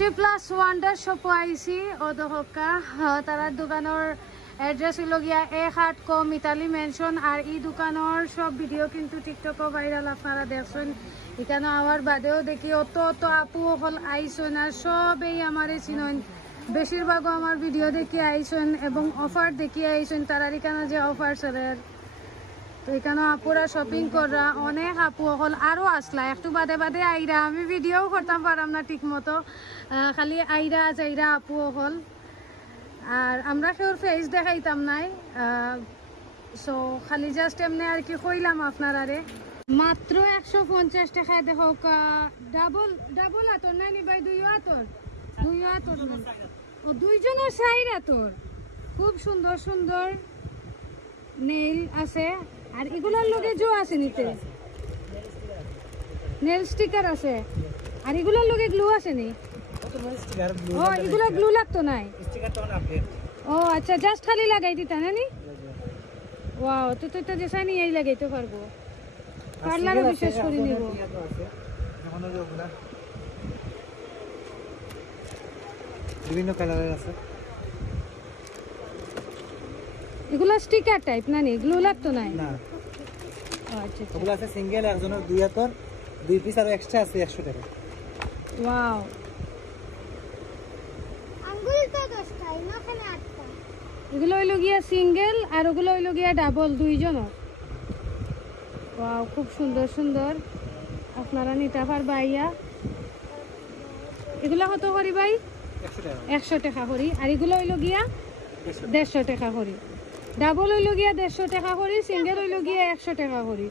50+ wonder shop আইছি ও দহকা তারা দোকানের এড্রেস হইল গিয়া 1 ক মিতালি মেনশন। আর এই দোকানের সব ভিডিও কিন্তু টিকটকও ভাইরাল, আপনারা দেখছেন। এখানে আওয়ার বাদেও দেখি অত আপু হল আইসন আর সবেই আমারে চিনন, বেশিরভাগও আমার ভিডিও দেখি আইসন এবং অফার দেখি আইসন। তারার এখানে যে অফার চলের তো এখানে আপুরা শপিং করা অনেক আপু হল আরও আসলা, একটু বাদে বাদে আইরা। আমি ভিডিও করতাম পারাম না ঠিক মতো, খালি আইরা যাইরা আপু হল। আর আমরা কেউ ফেস দেখাইতাম নাই, সো খালি জাস্ট এমনি আর কি কইলাম আপনারারে। মাত্র 150 টাকায় দেখো ডাবল আতর নাই নি ভাই, দুই আতর ও দুইজনের সাইড আতর। খুব সুন্দর সুন্দর নেইল আছে। আর এগুলার লগে জো আছে নিতে নেল স্টিকার আছে। আর এগুলার লগে গ্লু আছে নি? ও এগুলা গ্লু লাগতো নাই? ও আচ্ছা, জাস্ট খালি লাগাই দিতা না নি? ওয়াও, তো তো যেসা নিয়ে লাগাইতে পারবো, পার্লারও বিশেষ করে নিব। বিভিন্ন কালারের আছে। এগুলা স্টিকার টাইপ না নি? গ্লু লাগতো নাই? না, আচ্ছা ওগুলো আছে সিঙ্গেল, একজনের 2 হাতর 2 পিস আর এক্সট্রা আছে 100 টাকা। ওয়াও, আঙ্গুল তো 10টা না, এখানে 8টা। এগুলো হইল গিয়া সিঙ্গেল আর ওগুলো হইল গিয়া ডাবল, দুইজনও। ওয়াও, খুব সুন্দর সুন্দর, আপনারা নিতে পারবা আইয়া। এগুলা কত করি ভাই? 100 টাকা করি। আর এগুলো হইল গিয়া 150 টাকা করি। ডাবল হইল গিয়া 150 টাকা করি, সিঙ্গেল হইল গিয়া 100 টাকা করি।